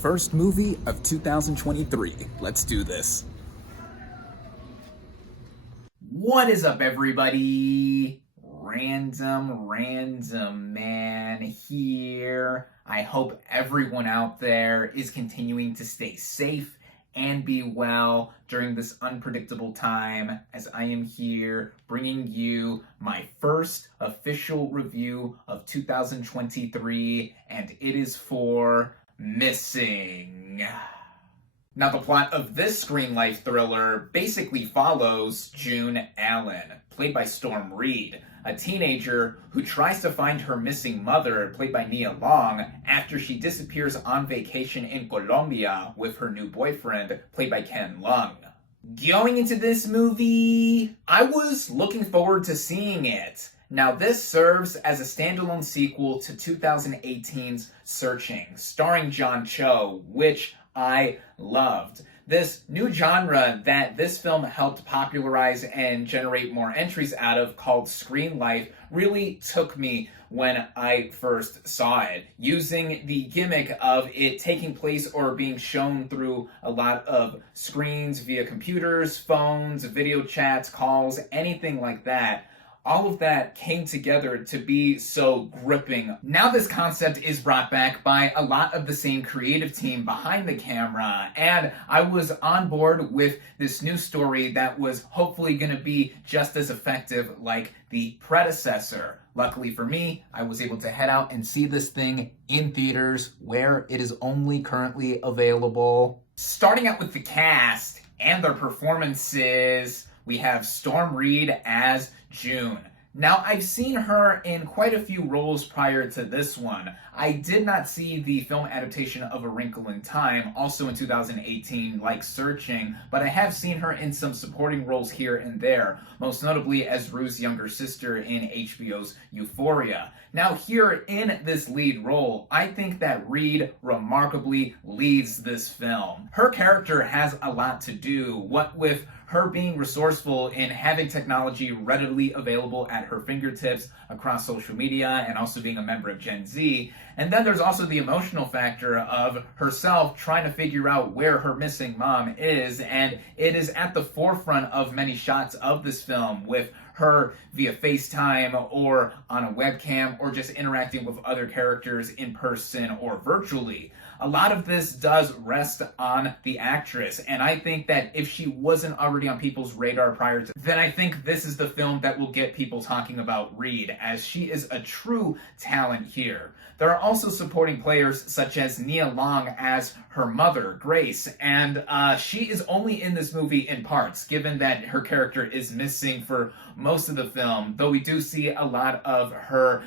first movie of 2023. Let's do this. What is up, everybody? Man here. I hope everyone out there is continuing to stay safe and be well during this unpredictable time, as I am here bringing you my first official review of 2023, and it is for Missing. Now, the plot of this screen life thriller basically follows June Allen, played by Storm Reed, a teenager who tries to find her missing mother, played by Nia Long, after she disappears on vacation in Colombia with her new boyfriend, played by Ken Leung. Going into this movie, I was looking forward to seeing it. Now, this serves as a standalone sequel to 2018's Searching, starring John Cho, which I loved. This new genre that this film helped popularize and generate more entries out of, called screen life, really took me when I first saw it, using the gimmick of it taking place or being shown through a lot of screens via computers, phones, video chats, calls, anything like that. All of that came together to be so gripping. Now this concept is brought back by a lot of the same creative team behind the camera, and I was on board with this new story that was hopefully going to be just as effective like the predecessor. Luckily for me, I was able to head out and see this thing in theaters where it is only currently available. Starting out with the cast and their performances, we have Storm Reed as June. Now, I've seen her in quite a few roles prior to this one. I did not see the film adaptation of A Wrinkle in Time, also in 2018, like Searching, but I have seen her in some supporting roles here and there, most notably as Rue's younger sister in HBO's Euphoria. Now, here in this lead role, I think that Reed remarkably leads this film. Her character has a lot to do, what with her being resourceful in having technology readily available at her fingertips across social media and also being a member of Gen Z. And then there's also the emotional factor of herself trying to figure out where her missing mom is, and it is at the forefront of many shots of this film, with her via FaceTime or on a webcam or just interacting with other characters in person or virtually. A lot of this does rest on the actress, and I think that if she wasn't already on people's radar prior to, then I think this is the film that will get people talking about Reed, as she is a true talent here. There are also supporting players such as Nia Long as her mother, Grace, and she is only in this movie in parts, given that her character is missing for most of the film, though we do see a lot of her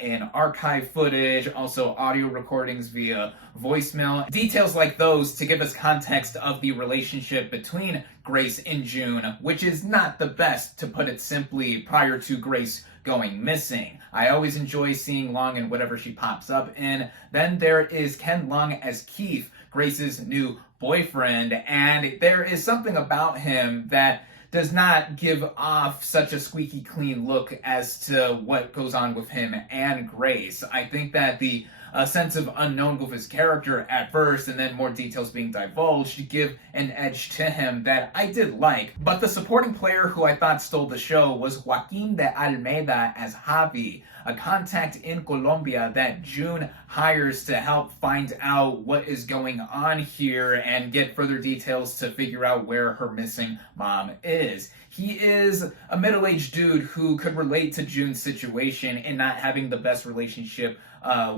in archive footage, also audio recordings via voicemail. Details like those to give us context of the relationship between Grace and June, which is not the best, to put it simply, prior to Grace going missing. I always enjoy seeing Long in whatever she pops up in. Then there is Ken Leung as Keith, Grace's new boyfriend, and there is something about him that does not give off such a squeaky clean look as to what goes on with him and Grace. I think that the sense of unknown with his character at first, and then more details being divulged, give an edge to him that I did like. But the supporting player who I thought stole the show was Joaquin de Almeida as Javi, a contact in Colombia that June hires to help find out what is going on here and get further details to figure out where her missing mom is. He is a middle-aged dude who could relate to June's situation in not having the best relationship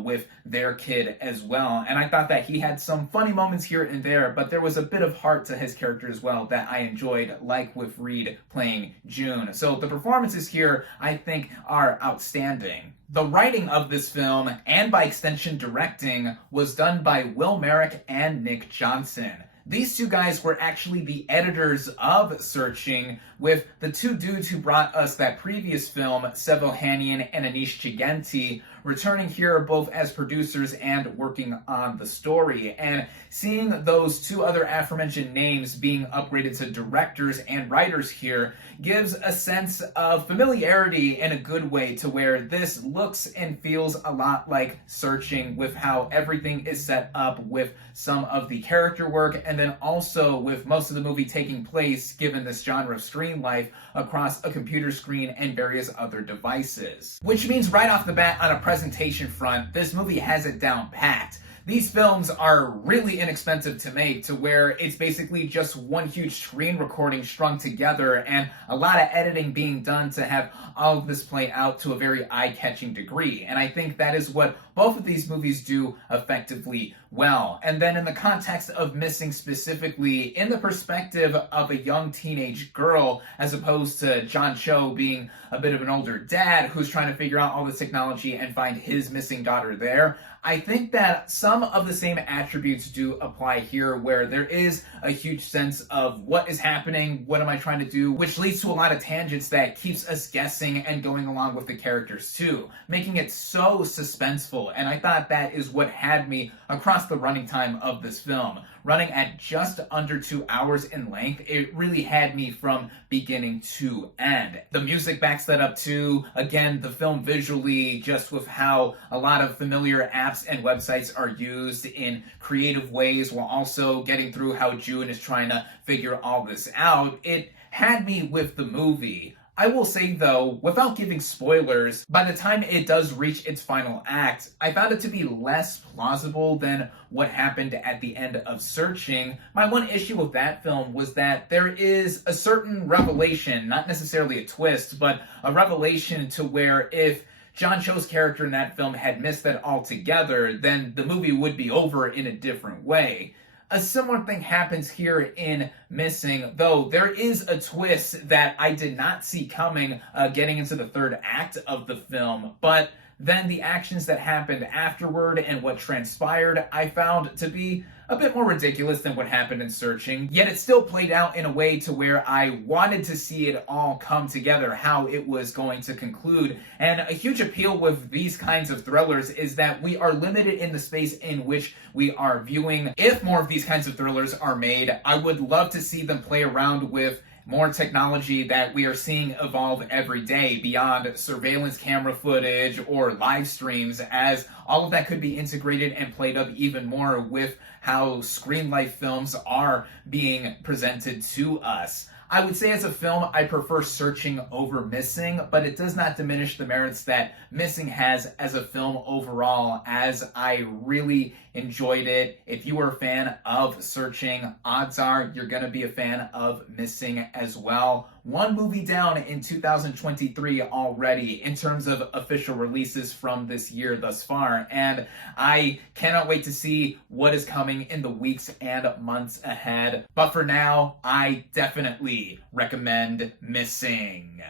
with their kid as well. And I thought that he had some funny moments here and there, but there was a bit of heart to his character as well that I enjoyed, like with Reed playing June. So the performances here, I think, are outstanding. The writing of this film, and by extension directing, was done by Will Merrick and Nick Johnson. These two guys were actually the editors of Searching, with the two dudes who brought us that previous film, Sevo Hanian and Anish Chigenti, returning here both as producers and working on the story. And seeing those two other aforementioned names being upgraded to directors and writers here gives a sense of familiarity in a good way, to where this looks and feels a lot like Searching, with how everything is set up with some of the character work, and then also with most of the movie taking place, given this genre of screen life, across a computer screen and various other devices. Which means right off the bat, on a presentation front, this movie has it down packed. These films are really inexpensive to make, to where it's basically just one huge screen recording strung together and a lot of editing being done to have all of this play out to a very eye-catching degree. And I think that is what both of these movies do effectively well. And then in the context of Missing specifically, in the perspective of a young teenage girl, as opposed to John Cho being a bit of an older dad who's trying to figure out all this technology and find his missing daughter there, I think that some of the same attributes do apply here, where there is a huge sense of what is happening, what am I trying to do, which leads to a lot of tangents that keeps us guessing and going along with the characters too, making it so suspenseful. And I thought that is what had me across the running time of this film. Running at just under 2 hours in length, it really had me from beginning to end. The music backs that up too. Again, the film visually, just with how a lot of familiar apps and websites are used in creative ways, while also getting through how June is trying to figure all this out, it had me with the movie. I will say though, without giving spoilers, by the time it does reach its final act, I found it to be less plausible than what happened at the end of Searching. My one issue with that film was that there is a certain revelation, not necessarily a twist, but a revelation to where if John Cho's character in that film had missed that altogether, then the movie would be over in a different way. A similar thing happens here in Missing, though there is a twist that I did not see coming getting into the third act of the film, but then the actions that happened afterward and what transpired I found to be a bit more ridiculous than what happened in Searching, yet it still played out in a way to where I wanted to see it all come together, how it was going to conclude. And a huge appeal with these kinds of thrillers is that we are limited in the space in which we are viewing. If more of these kinds of thrillers are made, I would love to see them play around with more technology that we are seeing evolve every day beyond surveillance camera footage or live streams, as all of that could be integrated and played up even more with how screen life films are being presented to us. I would say as a film, I prefer Searching over Missing, but it does not diminish the merits that Missing has as a film overall, as I really enjoyed it. If you were a fan of Searching, odds are you're going to be a fan of Missing as well. One movie down in 2023 already in terms of official releases from this year thus far, and I cannot wait to see what is coming in the weeks and months ahead. But for now, I definitely recommend Missing.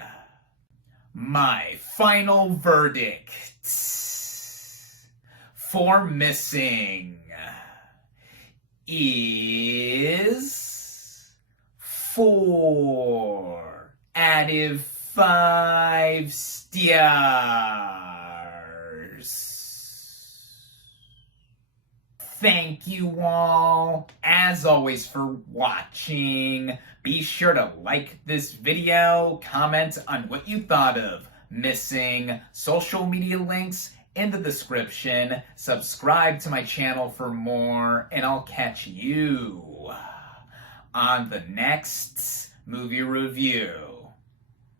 My final verdict for Missing is 4 out of 5 stars. Thank you all, as always, for watching. Be sure to like this video, comment on what you thought of Missing, social media links in the description, subscribe to my channel for more, and I'll catch you on the next movie review.